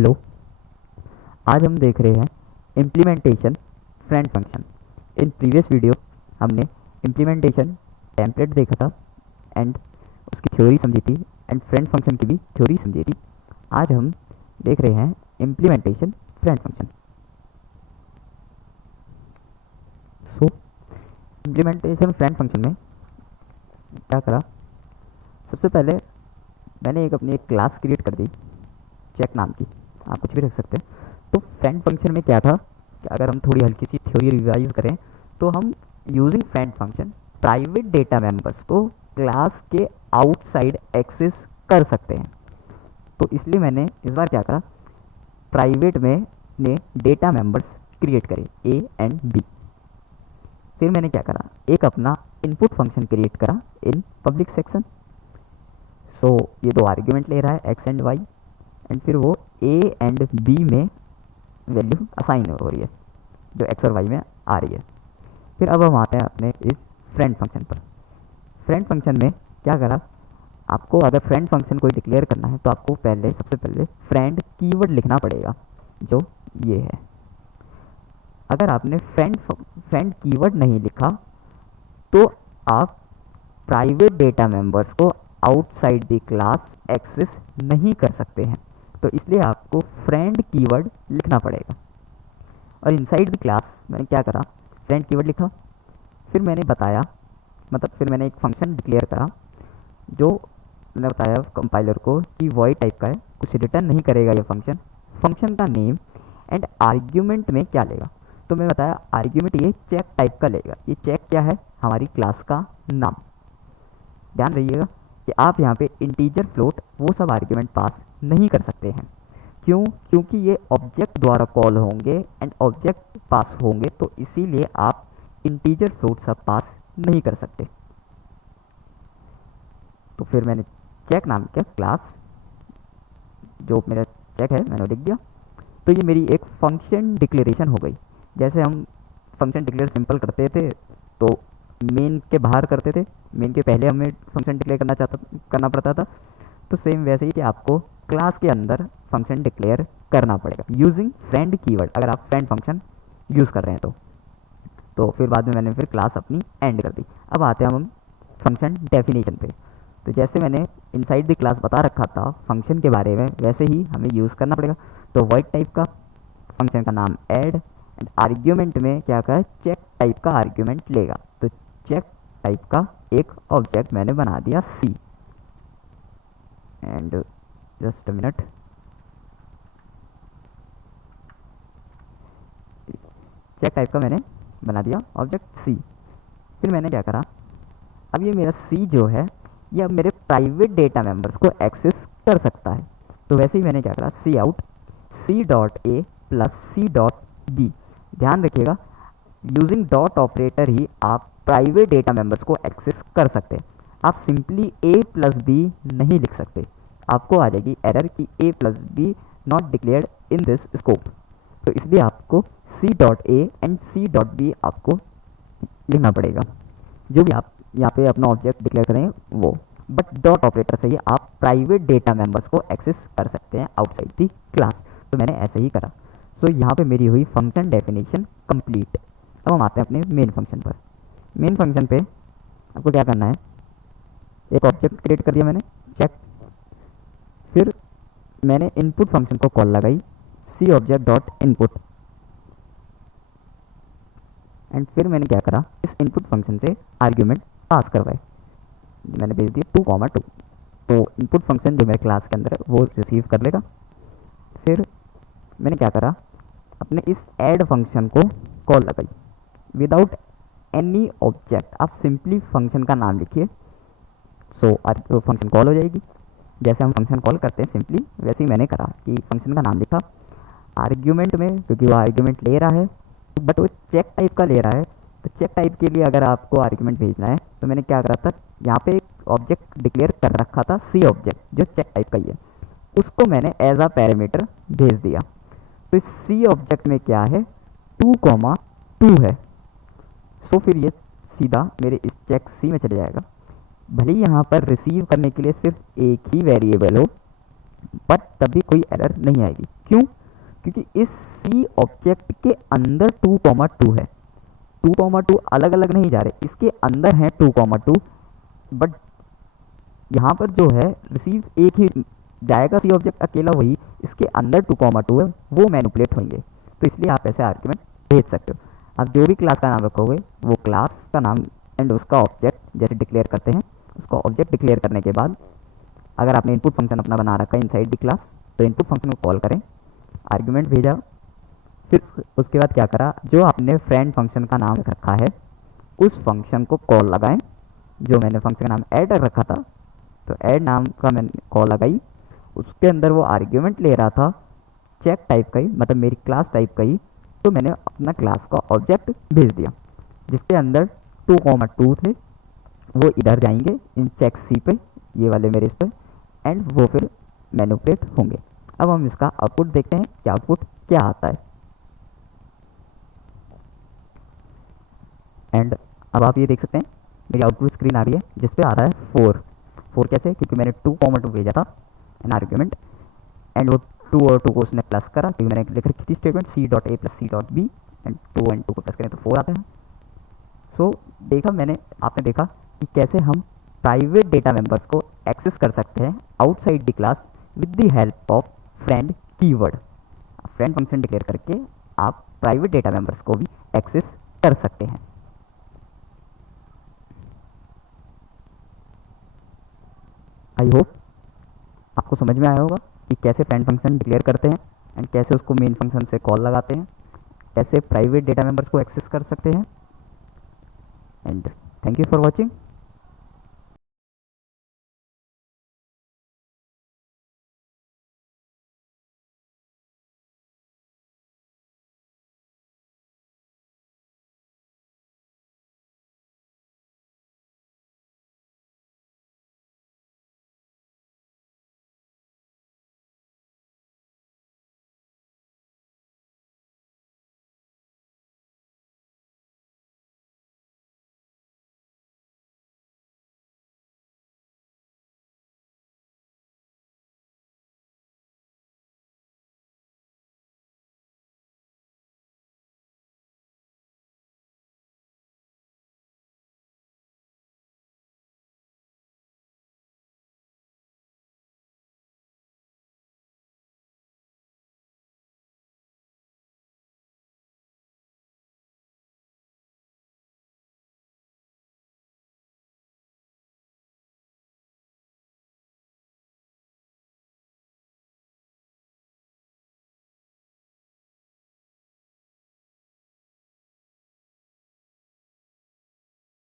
Hello. आज हम देख रहे हैं implementation friend function. In previous video हमने इम्प्लीमेंटेशन टेम्पलेट देखा था एंड उसकी थ्योरी समझी थी एंड फ्रेंड फंक्शन की भी थ्योरी समझी थी। आज हम देख रहे हैं इम्प्लीमेंटेशन फ्रेंड फंक्शन। सो इम्प्लीमेंटेशन फ्रेंड फंक्शन में क्या करा, सबसे पहले मैंने अपनी एक क्लास क्रिएट कर दी चेक नाम की, आप कुछ भी रख सकते हैं। तो फ्रेंड फंक्शन में क्या था कि अगर हम थोड़ी हल्की सी थ्योरी रिवाइज करें तो हम using friend function private data members को क्लास के आउटसाइड एक्सेस कर सकते हैं। तो इसलिए मैंने इस बार क्या करा, प्राइवेट में ने डेटा मेंबर्स क्रिएट करे ए एंड बी। फिर मैंने क्या करा, एक अपना इनपुट फंक्शन क्रिएट करा इन पब्लिक सेक्शन। सो ये दो आर्ग्यूमेंट ले रहा है एक्स एंड वाई एंड फिर वो ए एंड बी में वैल्यू असाइन हो रही है जो एक्स और वाई में आ रही है। फिर अब हम आते हैं अपने इस फ्रेंड फंक्शन पर। फ्रेंड फंक्शन में क्या करा, आपको अगर फ्रेंड फंक्शन कोई डिक्लेयर करना है तो आपको सबसे पहले फ्रेंड कीवर्ड लिखना पड़ेगा जो ये है। अगर आपने फ्रेंड कीवर्ड नहीं लिखा तो आप प्राइवेट डेटा मेंबर्स को आउटसाइड द क्लास एक्सेस नहीं कर सकते हैं। तो इसलिए आपको फ्रेंड कीवर्ड लिखना पड़ेगा। और इनसाइड द क्लास मैंने क्या करा, फ्रेंड कीवर्ड लिखा। फिर मैंने बताया, फिर मैंने एक फंक्शन डिक्लेयर करा जो मैंने बताया कंपाइलर को कि वॉइड टाइप का है, कुछ रिटर्न नहीं करेगा ये फंक्शन। फंक्शन का नेम एंड आर्ग्यूमेंट में क्या लेगा, तो मैंने बताया आर्ग्यूमेंट ये चेक टाइप का लेगा। ये चेक क्या है, हमारी क्लास का नाम। ध्यान रहिएगा कि आप यहाँ पे इंटीजर फ्लोट वो सब आर्ग्यूमेंट पास नहीं कर सकते हैं। क्यों? क्योंकि ये ऑब्जेक्ट द्वारा कॉल होंगे एंड ऑब्जेक्ट पास होंगे, तो इसीलिए आप इंटीजर फ्लोट सब पास नहीं कर सकते। तो फिर मैंने चेक नाम के क्लास जो मेरा चेक है मैंने लिख दिया। तो ये मेरी एक फंक्शन डिक्लेरेशन हो गई। जैसे हम फंक्शन डिक्लेयर सिंपल करते थे तो मेन के बाहर करते थे, मेन के पहले हमें फंक्शन डिक्लेयर करना पड़ता था। तो सेम वैसे ही कि आपको क्लास के अंदर फंक्शन डिक्लेयर करना पड़ेगा यूजिंग फ्रेंड कीवर्ड, अगर आप फ्रेंड फंक्शन यूज़ कर रहे हैं तो फिर बाद में मैंने फिर क्लास अपनी एंड कर दी। अब आते हैं हम फंक्शन डेफिनेशन पे। तो जैसे मैंने इनसाइड द क्लास बता रखा था फंक्शन के बारे में, वैसे ही हमें यूज़ करना पड़ेगा। तो वॉइड टाइप का फंक्शन का नाम ऐड एंड आर्ग्यूमेंट में क्या का चेक टाइप का आर्ग्यूमेंट लेगा। तो चेक टाइप का एक ऑब्जेक्ट मैंने बना दिया C and just a minute. Check type का मैंने बना दिया ऑब्जेक्ट सी। फिर मैंने क्या करा, अब ये मेरा सी जो है ये अब मेरे प्राइवेट डेटा मेंबर्स को एक्सेस कर सकता है। तो वैसे ही मैंने क्या करा, C out C dot A plus C dot B. ध्यान रखिएगा यूजिंग डॉट ऑपरेटर ही आप प्राइवेट डेटा मेंबर्स को एक्सेस कर सकते हैं। आप सिंपली ए प्लस बी नहीं लिख सकते, आपको आ जाएगी एरर कि A plus B not declared in this scope. तो इसलिए आपको C dot A and C dot B आपको लिखना पड़ेगा जो भी आप यहाँ पे अपना ऑब्जेक्ट डिक्लेयर करेंगे वो। बट डॉट ऑपरेटर से ही आप प्राइवेट डेटा मेंबर्स को एक्सेस कर सकते हैं आउटसाइड दी क्लास। तो मैंने ऐसे ही करा। सो यहाँ पे मेरी हुई फंक्शन डेफिनेशन कंप्लीट। अब हम आते हैं अपने मेन फंक्शन पर। मेन फंक्शन पे आपको क्या करना है, एक ऑब्जेक्ट क्रिएट कर दिया मैंने चेक। फिर मैंने इनपुट फंक्शन को कॉल लगाई सी ऑब्जेक्ट डॉट इनपुट एंड फिर मैंने क्या करा, इस इनपुट फंक्शन से आर्ग्यूमेंट पास करवाए। मैंने भेज दिया 2,2। तो इनपुट फंक्शन जो मेरे क्लास के अंदर है वो रिसीव कर लेगा। फिर मैंने क्या करा, अपने इस ऐड फंक्शन को कॉल लगाई विदाउट एनी ऑब्जेक्ट। आप सिंपली फंक्शन का नाम लिखिए, सो फंक्शन कॉल हो जाएगी। जैसे हम फंक्शन कॉल करते हैं सिंपली वैसे ही मैंने करा कि फंक्शन का नाम लिखा आर्ग्यूमेंट में, क्योंकि वो आर्ग्यूमेंट ले रहा है बट वो चेक टाइप का ले रहा है। तो चेक टाइप के लिए अगर आपको आर्ग्यूमेंट भेजना है तो मैंने क्या करा था, यहाँ पे एक ऑब्जेक्ट डिक्लेयर कर रखा था सी ऑब्जेक्ट जो चेक टाइप का ही है, उसको मैंने एज अ पैरामीटर भेज दिया। तो इस सी ऑब्जेक्ट में क्या है 2,2 है। सो फिर ये सीधा मेरे इस चेक सी में चले जाएगा। भले ही यहाँ पर रिसीव करने के लिए सिर्फ एक ही वेरिएबल हो बट तभी कोई एरर नहीं आएगी। क्यों? क्योंकि इस सी ऑब्जेक्ट के अंदर 2,2 है, 2,2 अलग अलग नहीं जा रहे, इसके अंदर है 2,2, बट यहाँ पर जो है रिसीव एक ही जाएगा, सी ऑब्जेक्ट अकेला वही, इसके अंदर 2,2 है, वो मैनिपुलेट होंगे। तो इसलिए आप ऐसे आर्ग्यूमेंट भेज सकते हो। आप जो भी क्लास का नाम रखोगे वो क्लास का नाम एंड उसका ऑब्जेक्ट जैसे डिक्लेयर करते हैं, उसका ऑब्जेक्ट डिक्लेयर करने के बाद अगर आपने इनपुट फंक्शन अपना बना रखा है इनसाइड द क्लास, तो इनपुट फंक्शन को कॉल करें, आर्ग्यूमेंट भेजा, फिर उसके बाद क्या करा, जो आपने फ्रेंड फंक्शन का नाम रखा है उस फंक्शन को कॉल लगाएं। जो मैंने फंक्शन का नाम ऐड रख रखा था, तो ऐड नाम का मैंने कॉल लगाई, उसके अंदर वो आर्ग्यूमेंट ले रहा था चेक टाइप का ही, मतलब मेरी क्लास टाइप का ही, तो मैंने अपना क्लास का ऑब्जेक्ट भेज दिया जिसके अंदर 2,2 थे, वो इधर जाएंगे इन चेक सी पे, ये वाले मेरे इस पे, एंड वो फिर मैनिपुलेट होंगे। अब हम इसका आउटपुट देखते हैं कि आउटपुट क्या आता है। एंड अब आप ये देख सकते हैं मेरी आउटपुट स्क्रीन आ रही है जिस पे आ रहा है 4 कैसे, क्योंकि मैंने 2,2 भेजा था एन आर्ग्यूमेंट, एंड वो 2 और 2 को उसने प्लस करा, क्योंकि मैंने लिख रखी थी statement C.A + C.B, and 2 and 2 को प्लस करें तो 4 आते हैं। सो देखा मैंने, आपने देखा कि कैसे हम प्राइवेट डेटा मेंबर्स को एक्सेस कर सकते हैं outside the class with the help of friend keyword. Friend function declare करके आप प्राइवेट डेटा मेंबर्स को भी एक्सेस कर सकते हैं। आई होप आपको समझ में आया होगा कि कैसे फ्रेंड फंक्शन डिक्लेयर करते हैं एंड कैसे उसको मेन फंक्शन से कॉल लगाते हैं, कैसे प्राइवेट डेटा मेंबर्स को एक्सेस कर सकते हैं। And thank you for watching.